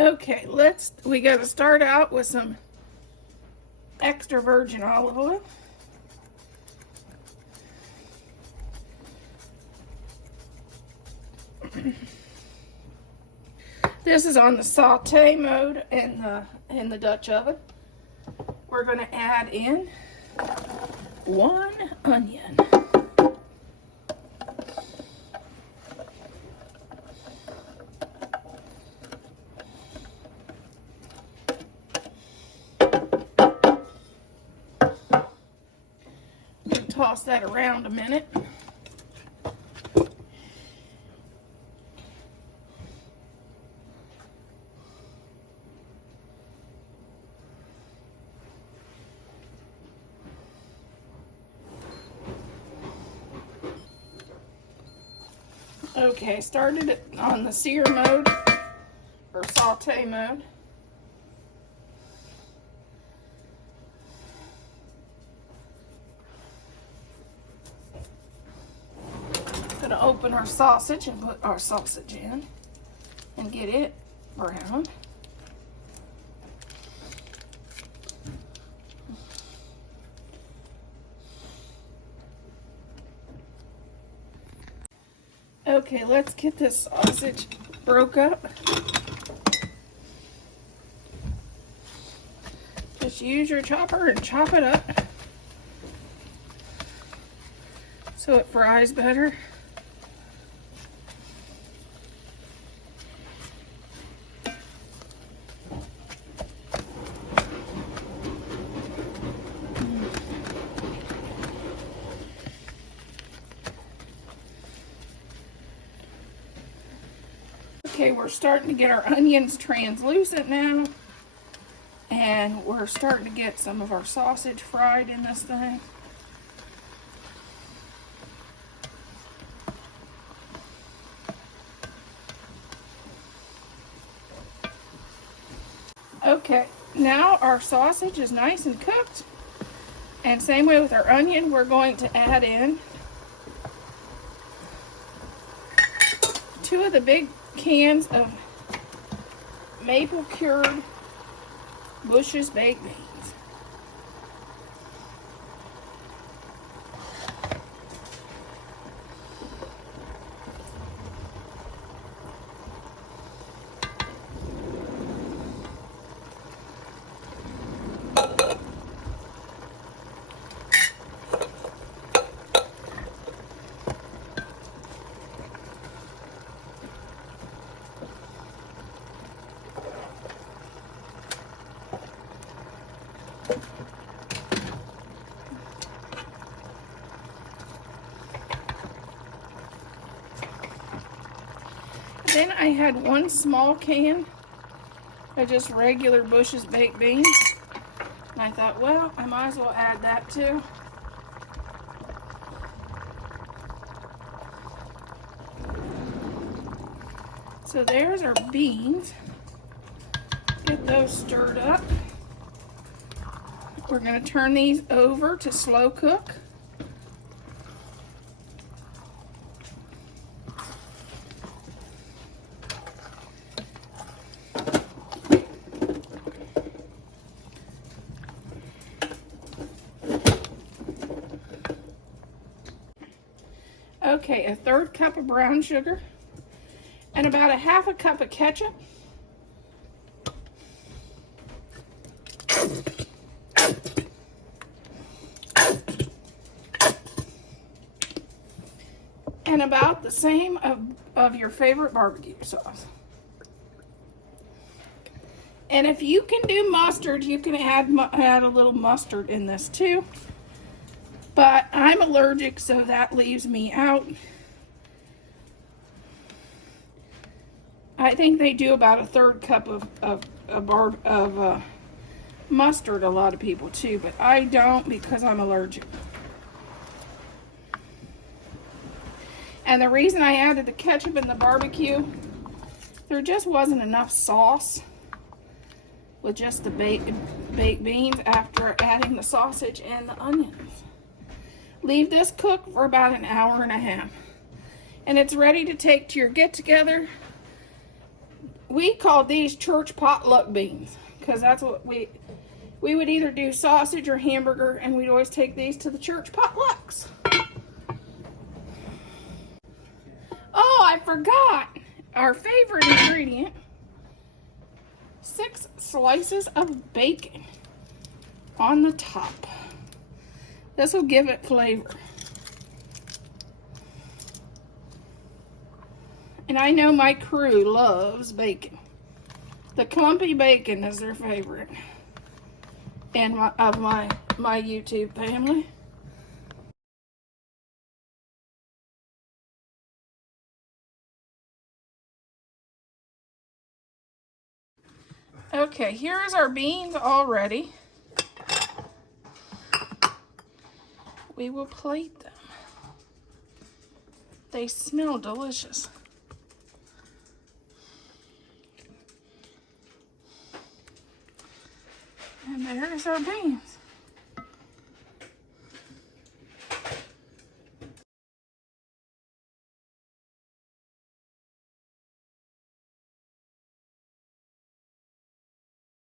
Okay, we got to start out with some extra virgin olive oil. This is on the saute mode in the Dutch oven. We're going to add in 1 onion. Toss that around a minute. Okay, started it on the sear mode or saute mode. Gonna open our sausage and put our sausage in and get it brown. Okay, let's get this sausage broke up. Just use your chopper and chop it up so it fries better. Okay, we're starting to get our onions translucent now, and we're starting to get some of our sausage fried in this thing. Okay, now our sausage is nice and cooked, and same way with our onion, we're going to add in 2 of the big cans of maple cured Bush's baked beans. Then I had 1 small can of just regular Bush's baked beans. And I thought, well, I might as well add that too. So there's our beans. Get those stirred up. We're going to turn these over to slow cook. Okay, a 1/3 cup of brown sugar and about a 1/2 cup of ketchup. And about the same of your favorite barbecue sauce. And if you can do mustard, you can add a little mustard in this too. But I'm allergic, so that leaves me out. I think they do about a 1/3 cup of mustard, a lot of people too, but I don't because I'm allergic. And the reason I added the ketchup and the barbecue, there just wasn't enough sauce with just the baked beans after adding the sausage and the onions. Leave this cook for about 1.5 hours. And it's ready to take to your get-together. we call these church potluck beans, because that's what we would either do sausage or hamburger, and we'd always take these to the church potlucks. Oh, I forgot our favorite ingredient: 6 slices of bacon on the top. This will give it flavor. And I know my crew loves bacon. The clumpy bacon is their favorite. And my YouTube family. Okay, here is our beans all ready. We will plate them. They smell delicious. And there's our beans.